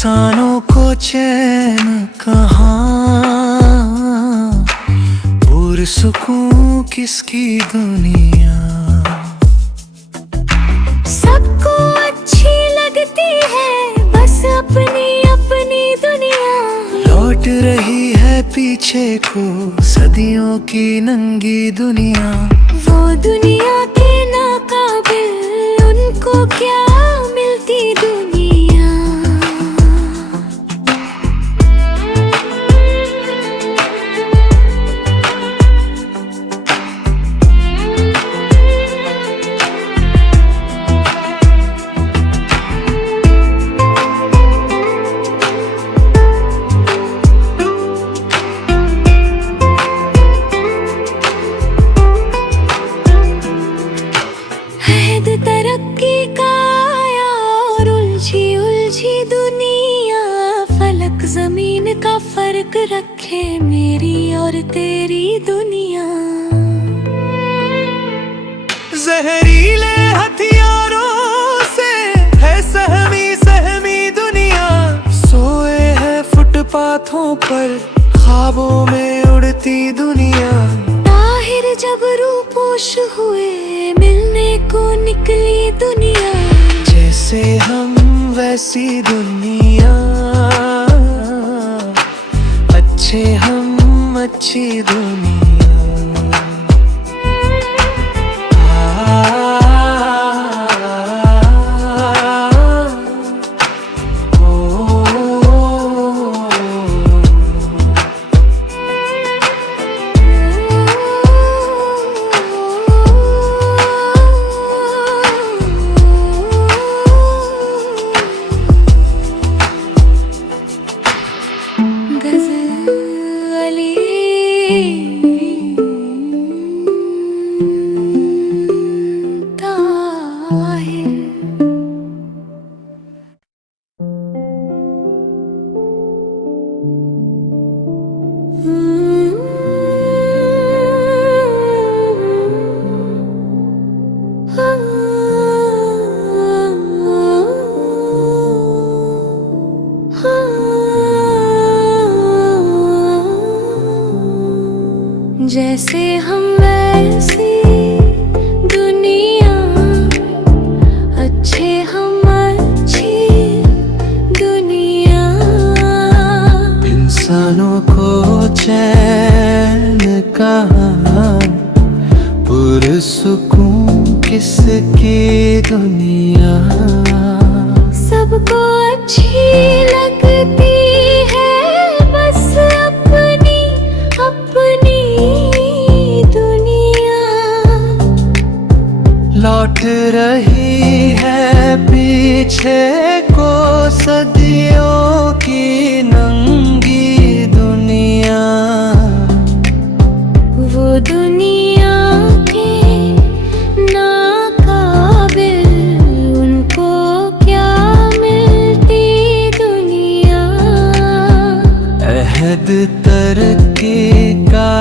इंसानों को चैन कहाँ, पुरसुकून किसकी दुनिया। सबको अच्छी लगती है बस अपनी अपनी दुनिया। लौट रही है पीछे को सदियों की नंगी दुनिया। वो दुनिया के नाकाबिल उनको क्या मिलती दुनिया। तरक्की का आया और उलझी उलझी दुनिया। फलक जमीन का फर्क रखे मेरी और तेरी दुनिया। जहरीले हथियारों से है सहमी सहमी दुनिया। सोए हैं फुटपाथों पर ख्वाबों में उड़ती दुनिया। ताहिर जब रूपोश हुए मिलने को निकली दुनिया। जैसे हम वैसी दुनिया, अच्छे हम अच्छी दुनिया। जैसे हम वैसी दुनिया, अच्छे हम अच्छी दुनिया। इंसानों को चैन कहाँ, पुरसुकून किसकी दुनिया। सबको अच्छी लगती है बस अपनी अपनी दुनिया। लौट रही है पीछे को सदियों की नंगी दुनिया। वो दुनिया के नाकाबिल उनको क्या मिलती दुनिया। अहद तरक्की का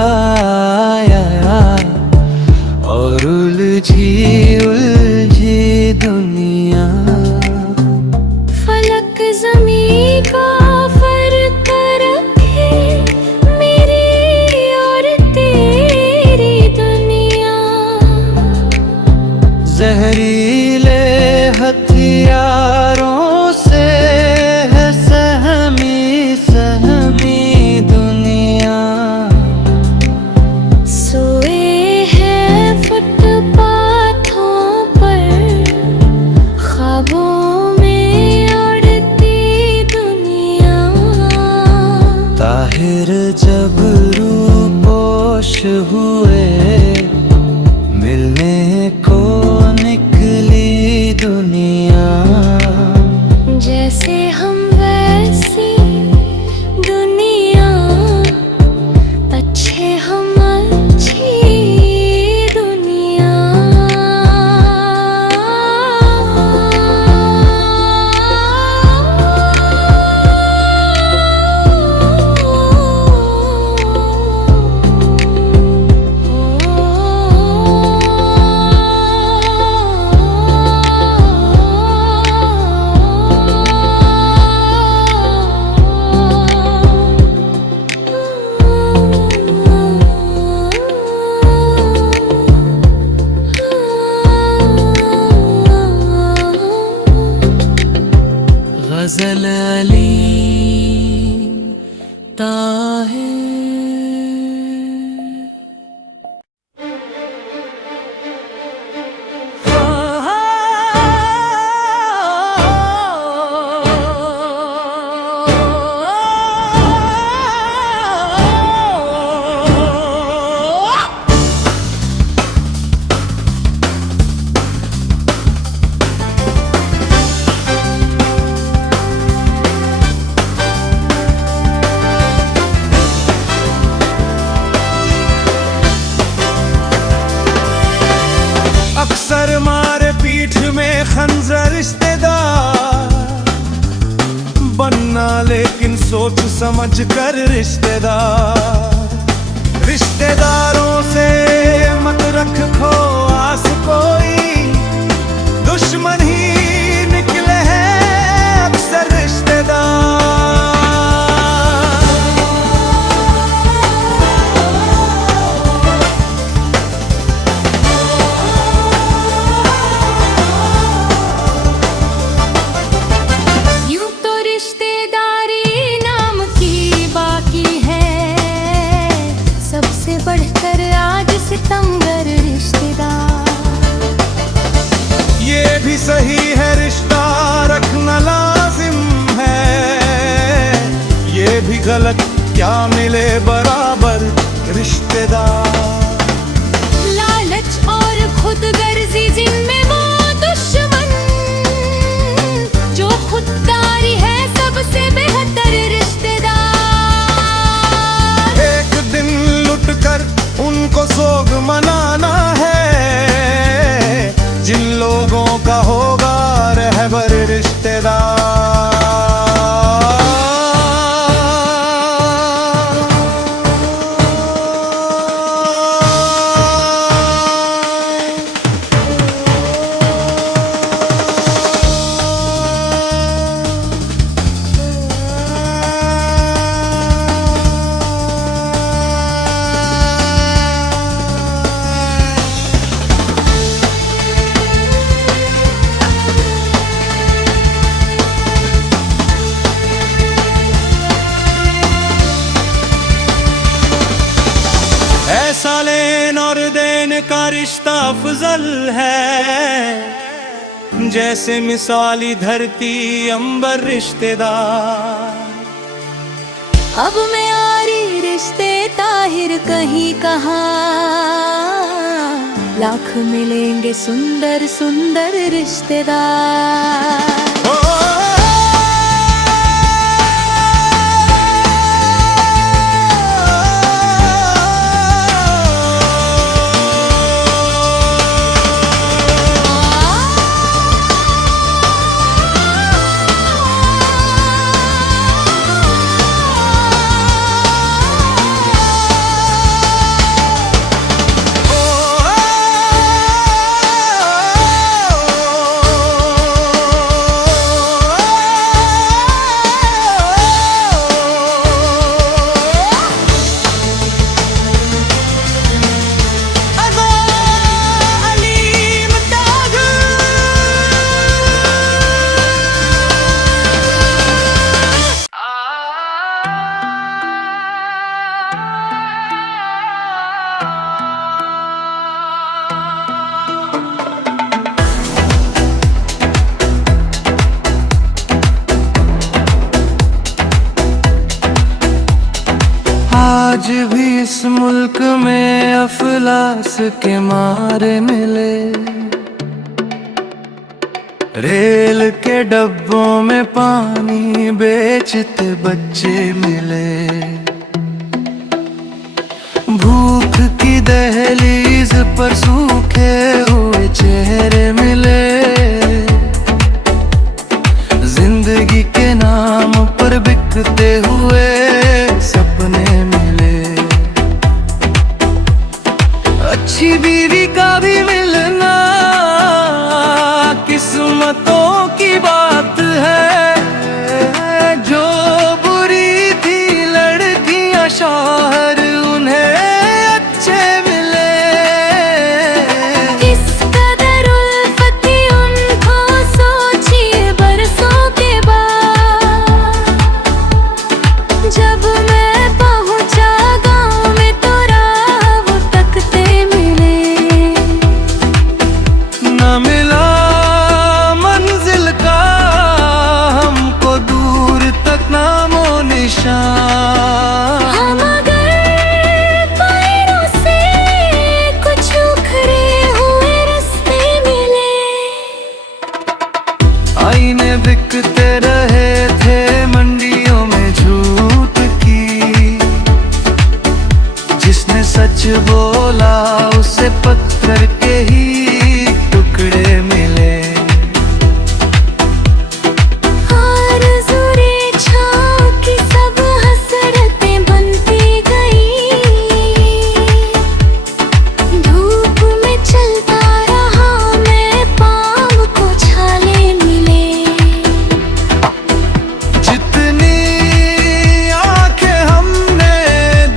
आया और उलझी उलझी दुनिया। फलक ज़मीन का फर्क रखे मेरी और तेरी दुनिया। जहरीले हथियारों से है सहमी सहमी दुनिया। सोए हैं फुटपाथों पर ख्वाबों में उड़ती दुनिया। ताहिर जब रूपोश हुए मिलने को निकली दुनिया। गजल अलीम ताहिर। अक्सर मारे पीठ में खंजर रिश्तेदार बनना, लेकिन सोच समझ कर रिश्तेदार। रिश्तेदारों से मत रख खो आस, कोई दुश्मन ही निकले हैं अक्सर रिश्तेदार। बढ़कर आज सितमगर रिश्तेदार। ये भी सही है रिश्ता रखना लाजिम है, ये भी गलत क्या मिले बराबर रिश्तेदार। लालच और खुदगर्जी जिनमें वो दुश्मन, जो खुददारी है सबसे बेहतर रिश्तेदार। एक दिन लुट कर उनको सोग मनाना है, जिन लोगों का होगा रहबर रिश्तेदार। ऐसा लेन और देन का रिश्ता अफजल है, जैसे मिसाली धरती अंबर रिश्तेदार। अब मैं आरी रिश्ते ताहिर कहीं कहाँ, लाख मिलेंगे सुंदर सुंदर रिश्तेदार। आज भी इस मुल्क में अफलास के मारे मिले, रेल के डब्बों में पानी बेचते बच्चे मिले। भूख की दहलीज पर सूखे हुए चेहरे मिले, जिंदगी के नाम पर बिकते हुए सपने मिले। अच्छी बीवी का भी मिलना किस्मतों की बात है, जो बुरी थी लड़कियां शौहर उन्हें अच्छे मिले। इस मिला मंजिल का हमको दूर तक नामो निशान। हम अगर पैरों से कुछ उखड़े हुए रास्ते मिले, आईने बिकते रहे थे मंडियों में झूठ की, जिसने सच बोला उसे पत्थर के ही टुकड़े मिले। आरज़ू छाँव की सब हसरतें बनती गई, धूप में चलता रहा मैं, पाँव को छाले मिले। जितनी आंखें हमने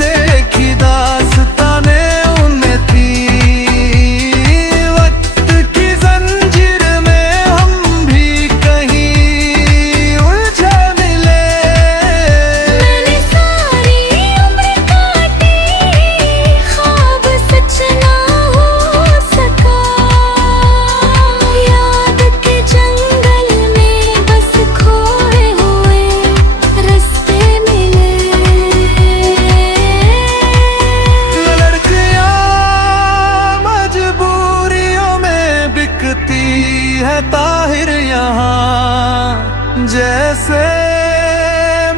देखी दास्ताने उनमें थी, वक्त की जंजीर में हम भी कहीं उलझे मिले। मैंने सारी उम्र काटी, ख्वाब सच ना हो सका, याद के जंगल में बस खोए हुए रास्ते मिले। लड़कियां मजबूरियों में बिकती है ताहिर यहाँ, जैसे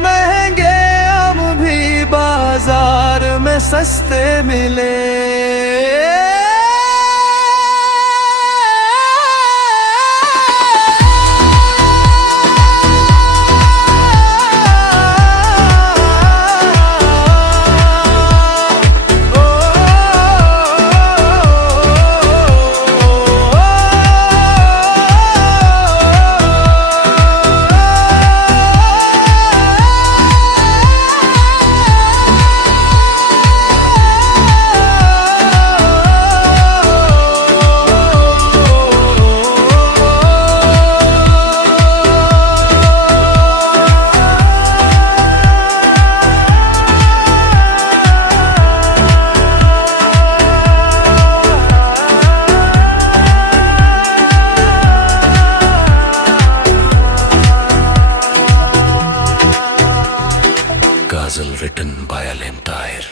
महंगे आम भी बाजार में सस्ते मिले। Ghazal written by Alim Tahir.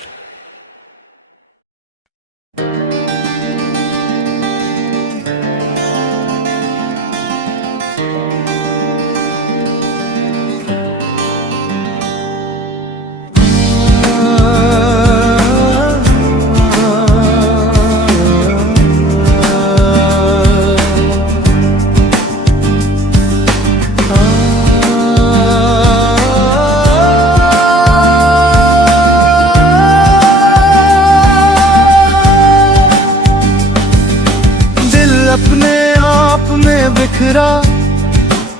अपने आप में बिखरा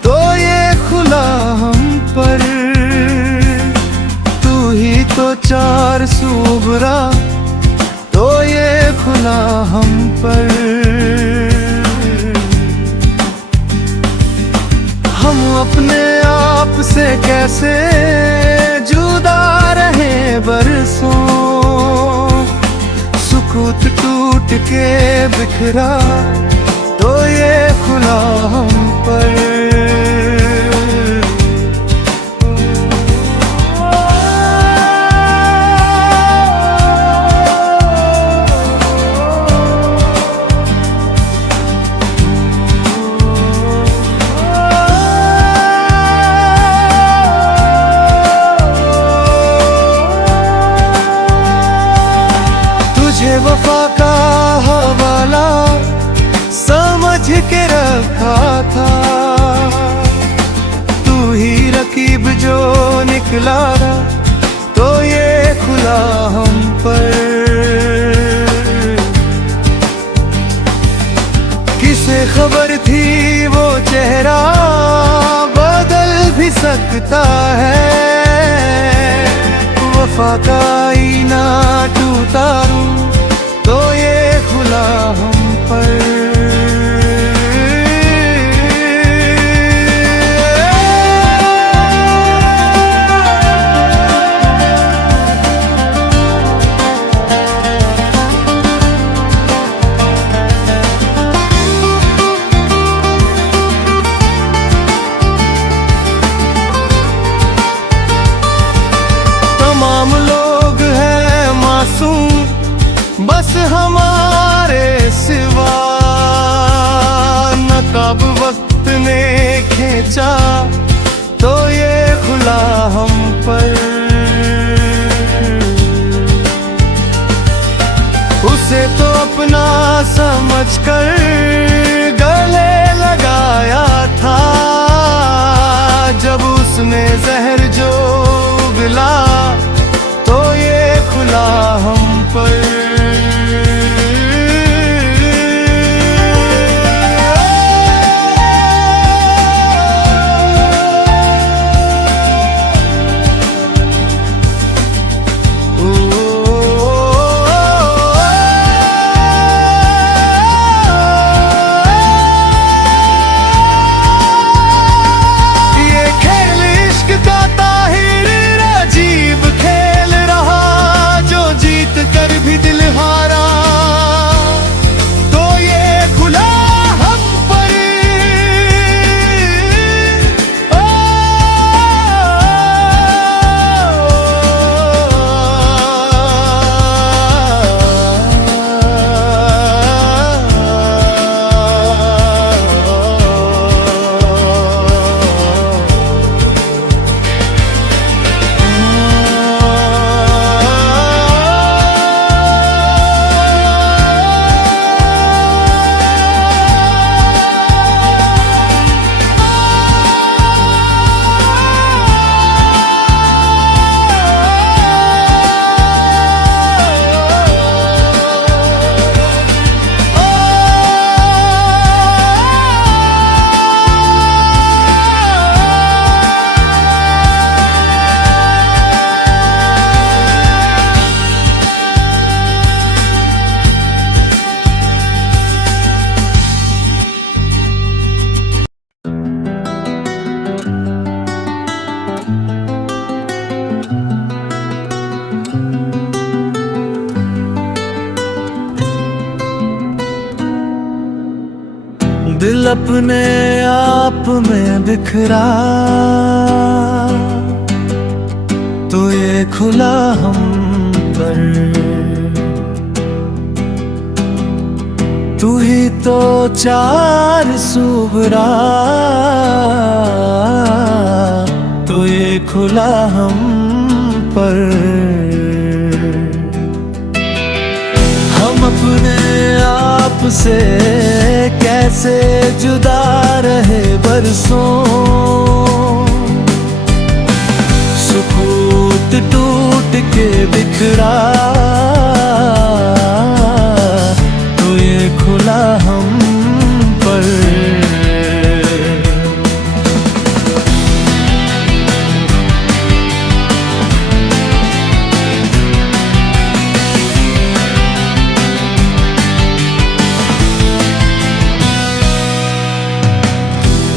तो ये खुला हम पर, तू ही तो चार सूबरा तो ये खुला हम पर। हम अपने आप से कैसे जुदा रहे बरसों, सुकूत टूट के बिखरा तो ये खुला हम पर। तुझे वफा का हवाला समझ के रखा था, तू ही रकीब जो निकला तो ये खुला हम पर। किसे खबर थी वो चेहरा बदल भी सकता है, वफा का आईना टूटा तो ये खुला हम पर। बेचा तो ये खुला हम पर। उसे तो अपना समझकर गले लगाया था, जब उसने जहर जो उगला तो ये खुला हम पर। दिल अपने आप में बिखरा तो ये खुला हम पर। तू ही तो चार सुबरा तो ये खुला हम पर। हम अपने आप से कैसे जुदा रहे बरसों, सुकूत टूट के बिखरा तो ये खुला हम पर।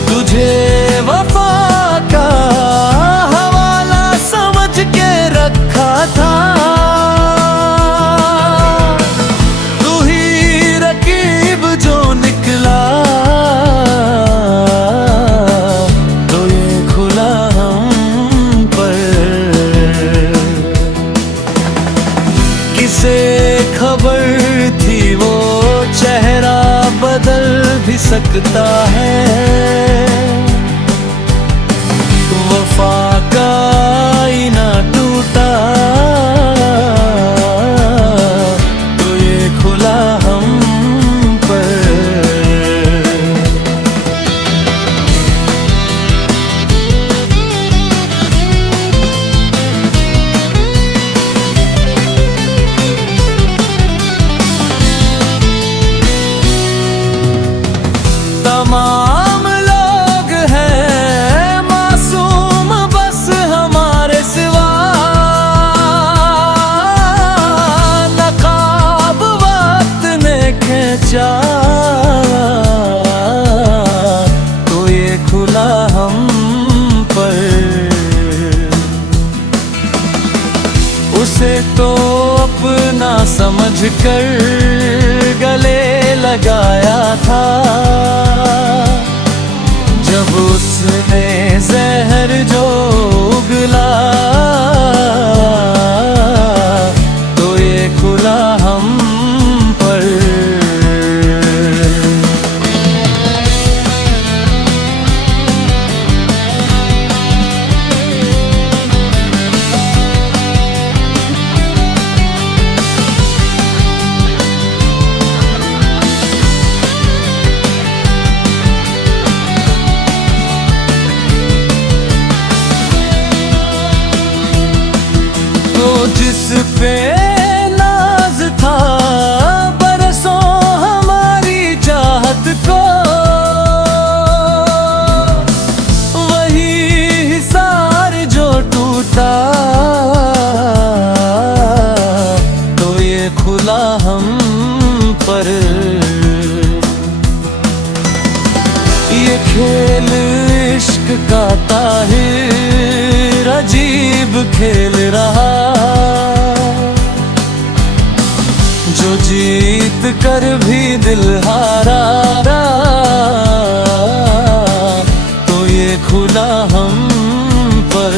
तुझे वफा का हवाला समझ के रखा था, तू ही रकीब जो निकला तो ये खुला हम पर। किसे खबर थी वो चेहरा बदल भी सकता है, वफा का आईना टूटा तो ये खुला हम पर। तमाम लोग हैं मासूम बस हमारे सिवा, नकाब वक्त ने खींचा तो ये खुला हम पर। उसे तो अपना समझ कर गले लगाया था, जब उसने जहर जो उगला तो ये खुला हम पर। ये खेल इश्क का ताहिर अजीब खेल रहा, जो जीत कर भी दिल हारा, तो ये खुला हम पर।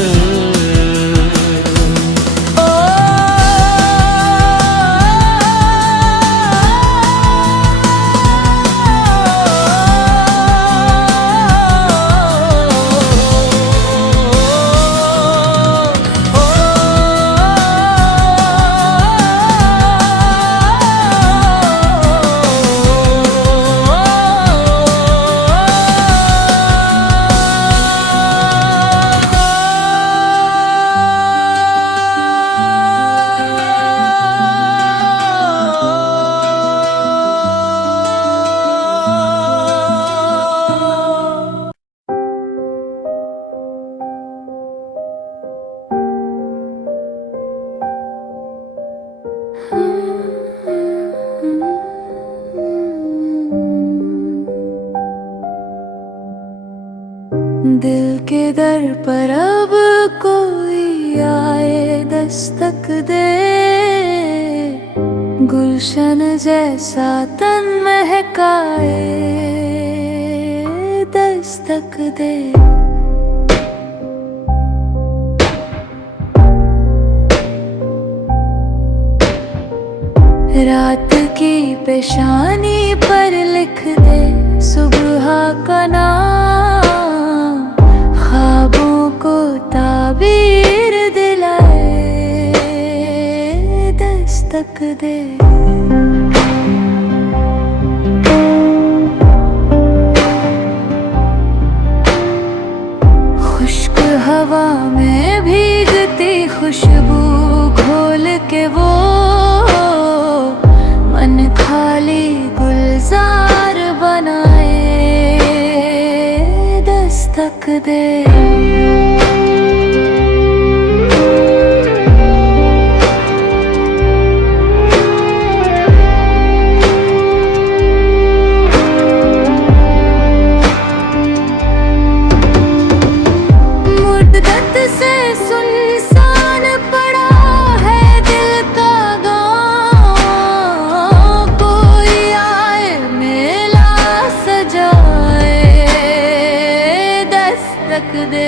दिल के दर पर अब कोई आए दस्तक दे, गुलशन जैसा तन महकाए दस्तक दे। रात की पेशानी पर लिख दे सुबह का नाम, ख्वाबों को ताबीर दिलाए दस्तक दे। खुश्क हवा में भीगती खुशबू घोल के वो मन खाली गुलजार बनाए दस्तक दे। मुद्दत से सुनसान पड़ा है दिल का गाँव, कोई आए मेला सजाए दस्तक दे।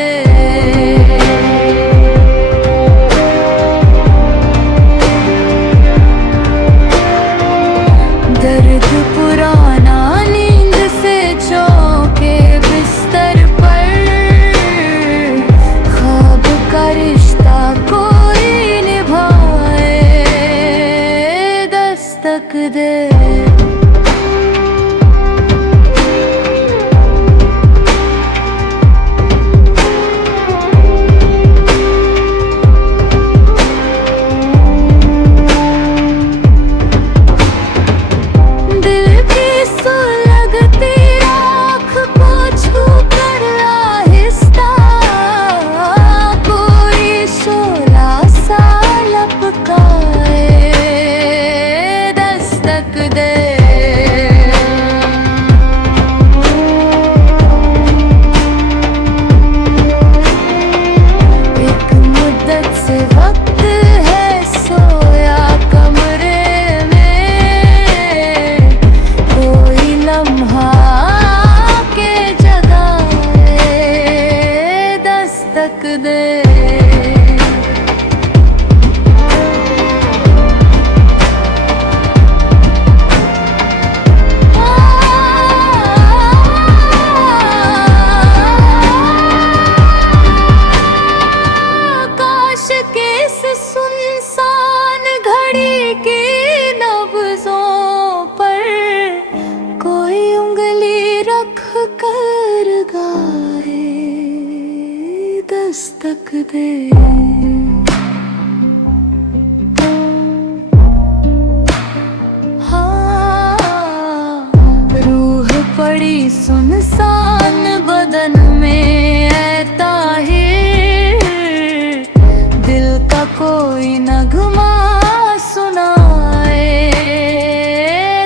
दर्द पुराना नींद से चौंके बिस्तर पर, ख्वाब का रिश्ता कोई निभाए दस्तक दे। दस्तक दे। हाँ, रूह पड़ी सुनसान बदन में ऐ ताहिर, दिल का कोई नगमा सुनाए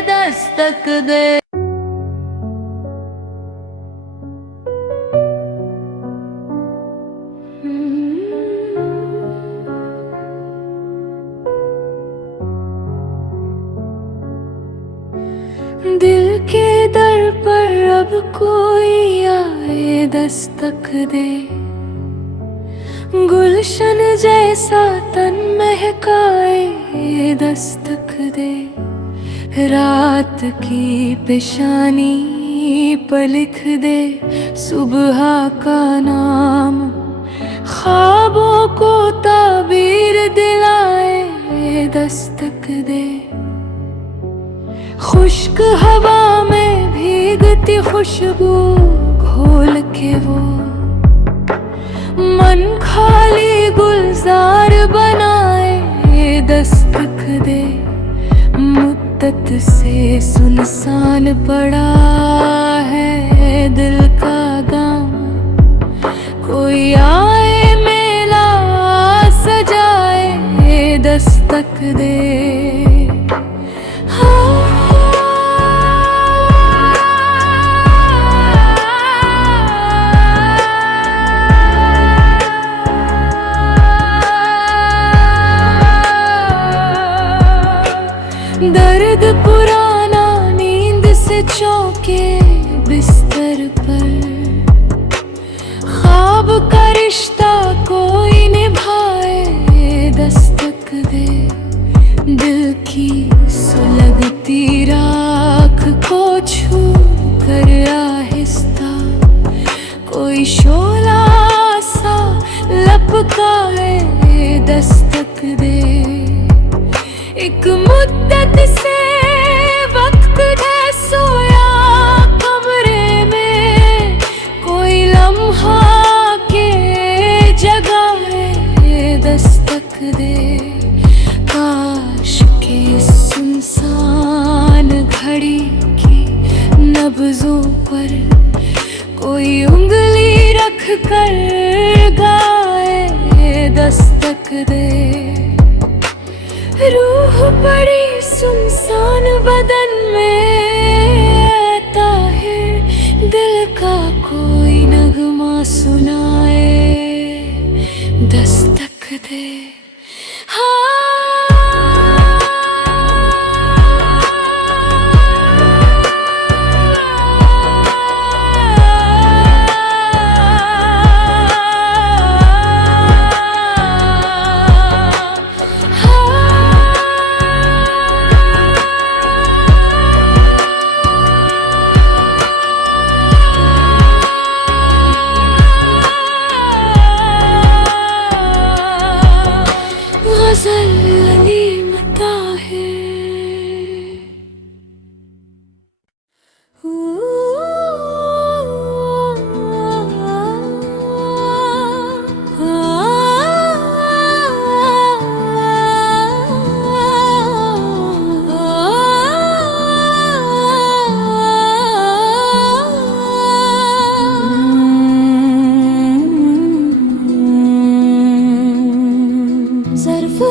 दस्तक दे। कोई आए दस्तक दे, गुलशन जैसा तन महकाए दस्तक दे, रात की पेशानी पर लिख दे सुबह का नाम, ख्वाबों को ताबीर दिलाए दस्तक दे, खुश्क हवा में भीगती खुशबू घोल के वो मन खाली गुलजार बनाए दस्तक दे, मुद्दत से सुनसान पड़ा है दिल का गाँव, कोई आए मेला सजाए दस्तक दे। दर्द पुराना नींद से चौके बिस्तर पर, ख्वाब का रिश्ता कोई निभाए दस्तक दे, दिल की सुलगती राख को छू कर आहिस्ता कोई शोला सा लपकाए दस्तक दे, एक मुद्दत से वक्त है सोया कमरे में, कोई लम्हा के जगाए दस्तक दे, काश के सुनसान घड़ी की नब्जों पर कोई उंगली रख कर गाए दस्तक दे, रूह पड़ी सुनसान बदन में, ताहिर दिल का कोई नगमा सुनाए दस्तक दे।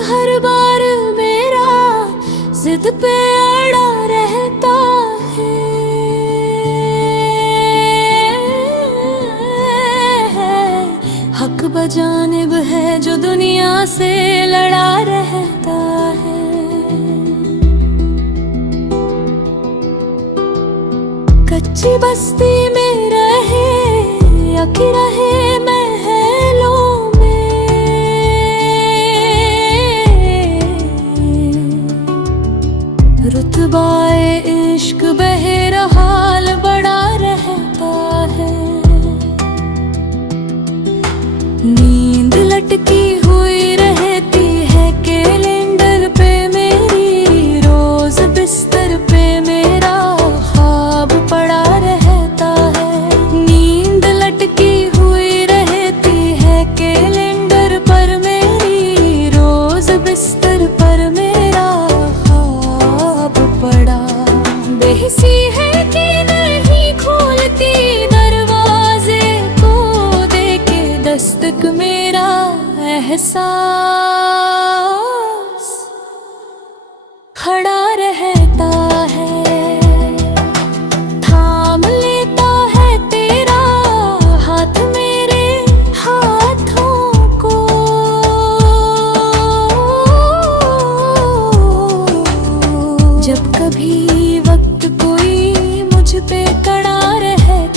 हर बार मेरा जिद पे अड़ा रहता है, हक बजानिब है जो दुनिया से लड़ा रहता है, कच्ची बस्ती में रहे या कि रहे महलों में, रुतबाए इश्क बहरहाल बड़ा रहता है, नींद लटकी हुई रहती है कैलेंडर पे मेरी, रोज बिस्तर पे मेरा ख्वाब पड़ा रहता है, नींद लटकी हुई रहती है कैलेंडर पर मेरी, रोज बिस्तर पर मेरा ख्वाब पड़ा, बेहिसी है कि नहीं खोलती दरवाजे को देके दस्तक मेरा एहसास खड़ा रहता है, थाम लेता है तेरा हाथ मेरे हाथों को, जब कभी वक्त कोई मुझ पे कड़ा रहता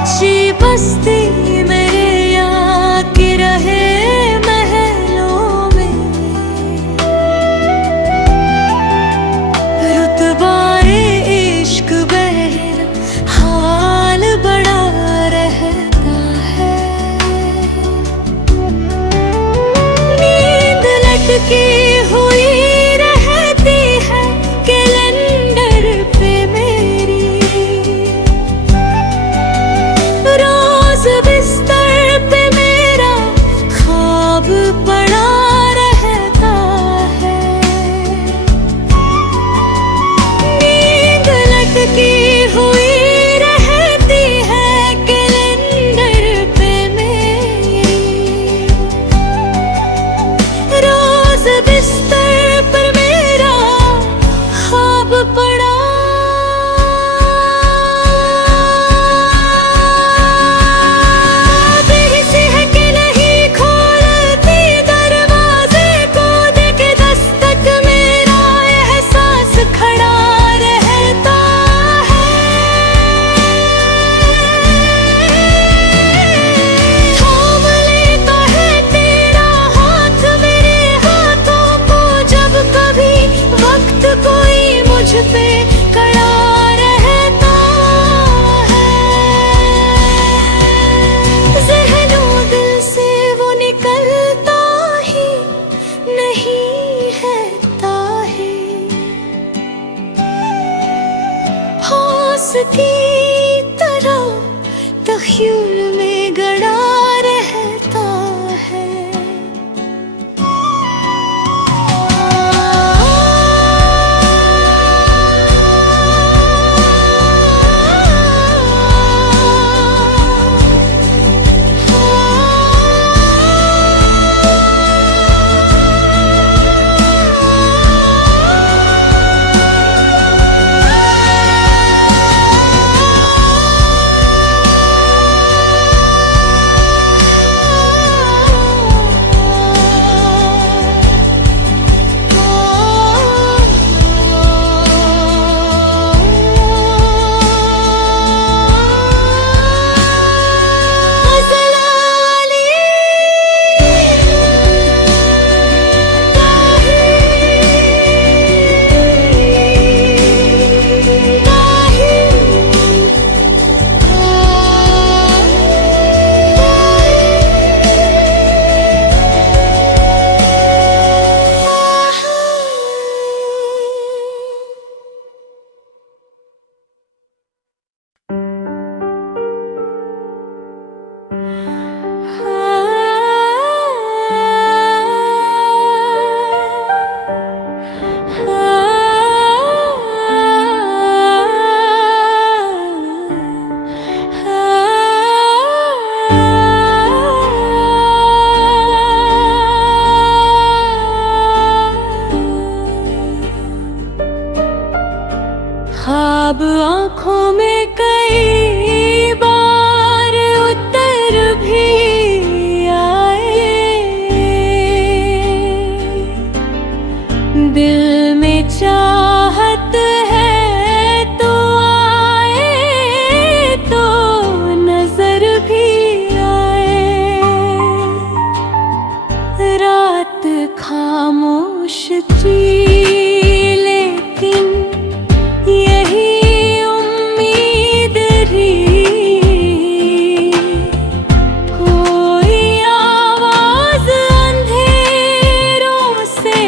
कच्ची बस्ती मेरे यहाँ की रहे महलों में, रुतबाए इश्क बहरा हाल बड़ा रहता है। नींद लटकी हुई रहती है कैलेंडर पे मेरी, रोज बिस्तर पे मेरा ख्वाब पड़ा रहता है। नींद लटकी हुई रहती है कैलेंडर पे मेरी, रोज बिस्तर पर मेरा ख्वाब पड़ा। बेहिसी है कि नहीं खोलती दरवाजे को, देके दस्तक मेरा एहसास खड़ा रहता है। थाम लेता है तेरा हाथ मेरे हाथों को, जब कभी वक्त कोई मुझ पे खड़ा रहता है। ज़हनो दिल से वो निकलता ही नहीं है ताहिर, फांस की तरह तख़्यूल में गड़ा रहता है। ख्वाब आँखों में कई बार उतर भी आए, दिल में चाहत है तो आए तो नजर भी आए। रात खामोश थी लेकिन यही उम्मीद रही, कोई आवाज अंधेरों से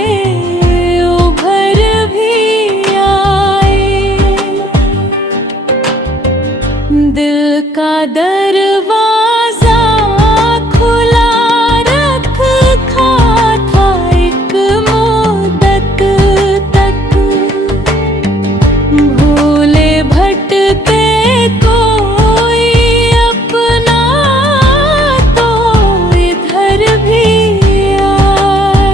उभर भी आए। दिल का दरवाजा खुला रखा था एक मुद्दत तक, भूले भटके कोई अपना तो इधर भी आए।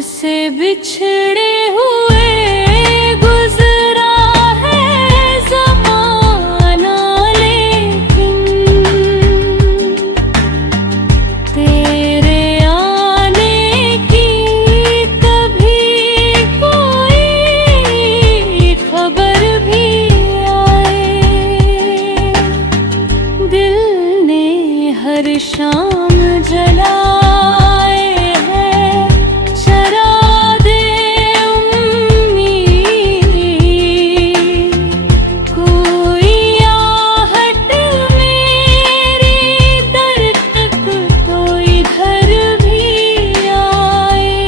तुझसे बिछड़े हुए गुजरा है ज़माना, लेकिन तेरे आने की कभी कोई खबर भी आए। दिल ने हर शाम जलाए हैं चरा दे उम्मीद, कोई आहट मेरी दर तक तो इधर भी आए।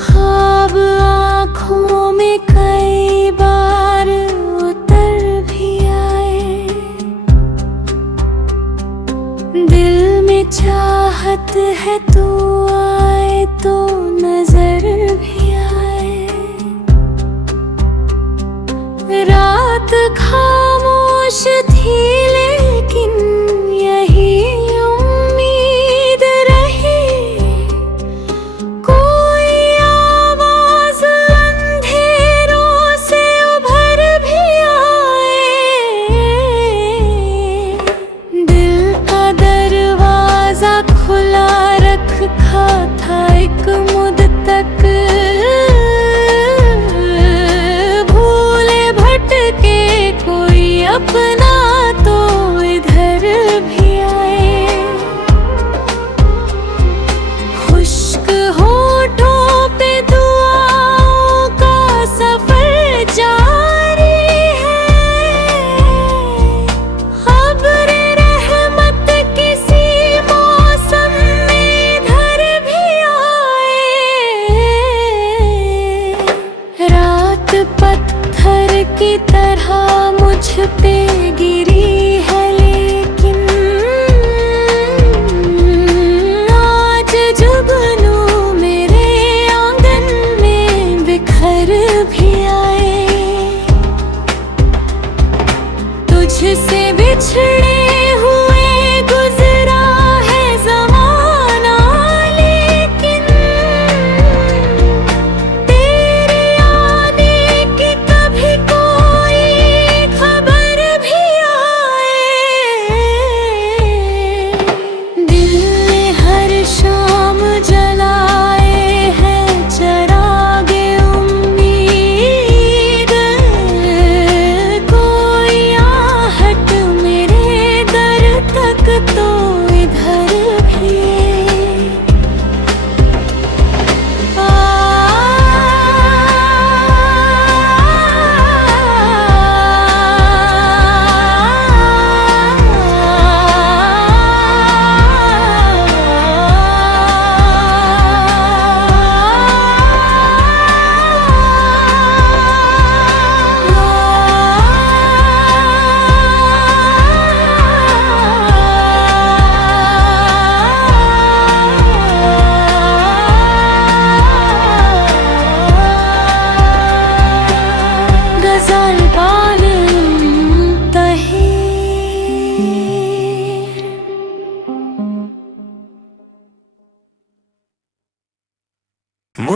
ख्वाब आँखों में कई बार उतर भी आए, दिल में चाहत है तू आए तो नजर भी आए। रात खामोश थी लेकिन यही उम्मीद रही, कोई आवाज अंधेरों से उभर भी आए। दिल का दरवाजा खुला रखा था एक मुद्दत तक, भूले भटके कोई अपना तो इधर भी आए। खुश्क होठों पे दुआओं का सफर जारी है, खबर रहमत किसी मौसम में इधर भी आए। रात पत्थर की तरह मुझ पे गिरी है, लेकिन आज जुगनू मेरे आंगन में बिखर भी आए। तुझसे बिछड़े हुए गुजरा है ज़माना, लेकिन तेरे आने की कभी कोई खबर भी आए। दिल ने हर शाम जलाए हैं चरागे उम्मीद, कोई आहट मेरे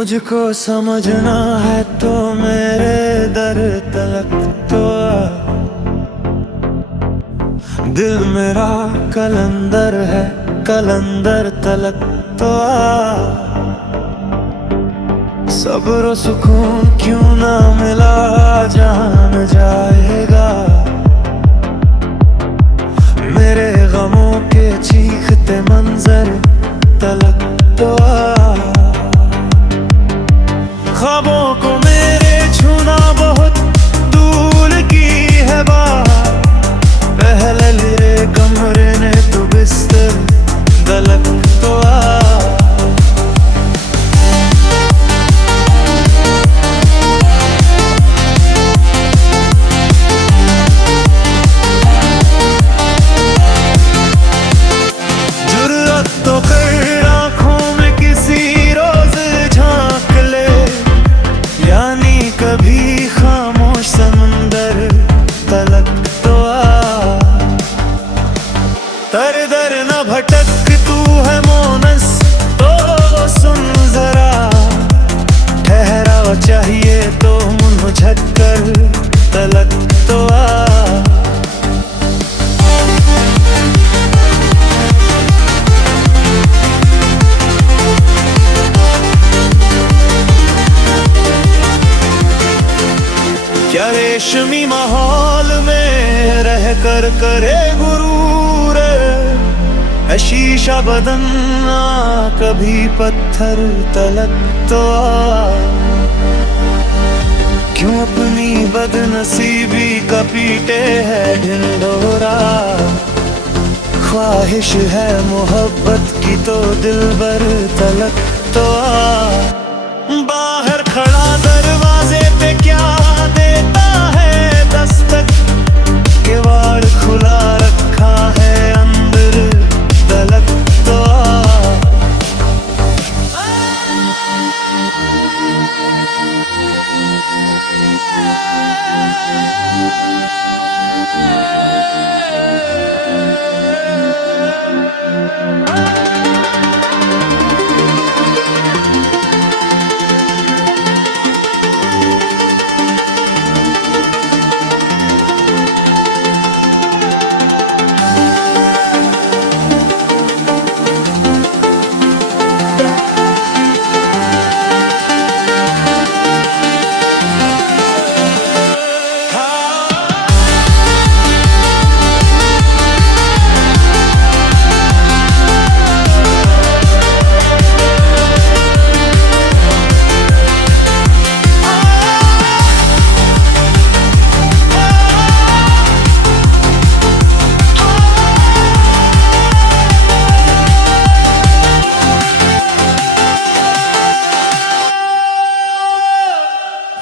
मुझको समझना है तो मेरे दर तलक तो आ। दिल मेरा कलंदर है, कलंदर तलक तो आ। सब्र सुकून क्यों ना मिला, जान जाएगा। मेरे गमों के चीखते मंजर तलक तो आ। ख्वाबों को मेरे छूना बहुत दूर की है बात। पहले मेरे कमरे ने तो बिस्तर तलक तो आ। जुर्रत तो कर आँखों में किसी रोज झांक ले, यानी कभी खामोश समंदर तलक तो आ। दर दर न भटक तू है मोनस तो सुन जरा। ठहराव चाहिए तो मुझक कर तलक तो आ। क्या रेशमी माहौल में रह कर करे गुरूर है शीशा बदन ना कभी पत्थर तलक तो आ। क्यों अपनी बदनसीबी का पीटे है ढिंढोरा। ख्वाहिश है मोहब्बत की तो दिलबर तलक तो आ। बाहर खड़ा दरवाजे पे क्या देता है दस्तक, किवाड़ खुला रखा है अंदर तलक तो आ।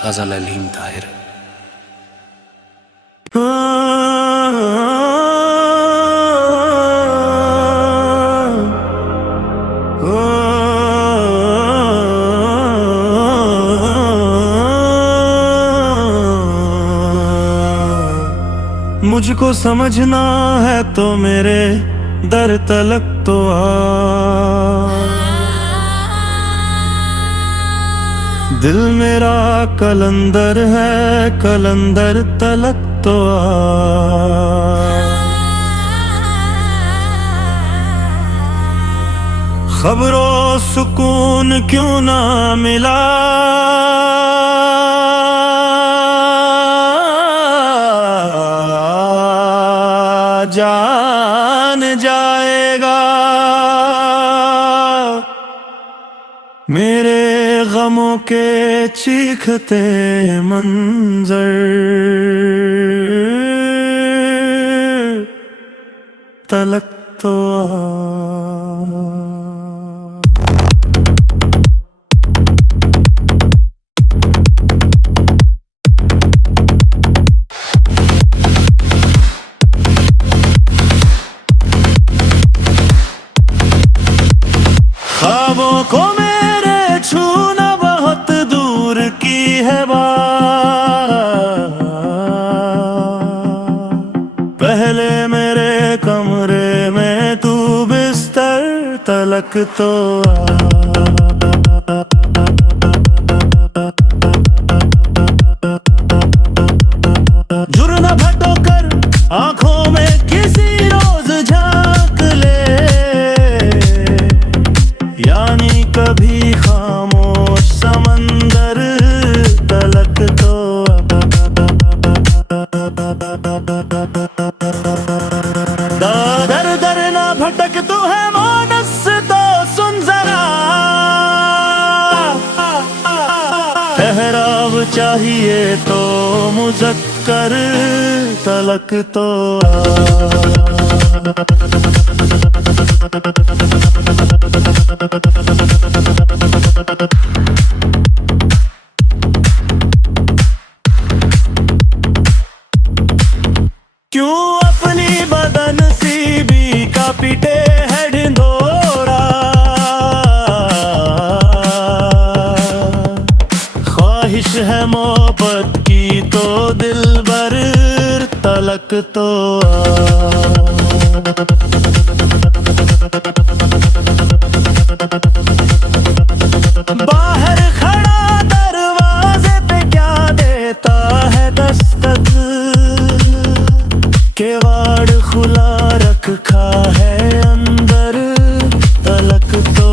गजल अलीम ताहिर। मुझको समझना है तो मेरे दर तलक तो आ। दिल मेरा कलंदर है, कलंदर तलक तो आ। खबरों सुकून क्यों ना मिला, जान जाएगा। मेरे गमों के चीखते मंजर तलक तो आ। ख्वाबों को मेरे छूना बहुत दूर की है बात। पहले मेरे कमरे में तू बिस्तर तलक तो आ। ये तो मुज़क्कर तलक तो क्यों अपनी बदनसीबी का पीटे है ढिंढोरा, ख्वाहिश है मोहब्बत की तो दिलबर तलक तो बाहर खड़ा दरवाजे पे क्या देता है दस्तक, केवाड़ खुला रखा है अंदर तलक तो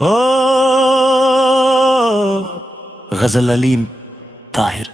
ओ गज़ल अलीम ताहिर।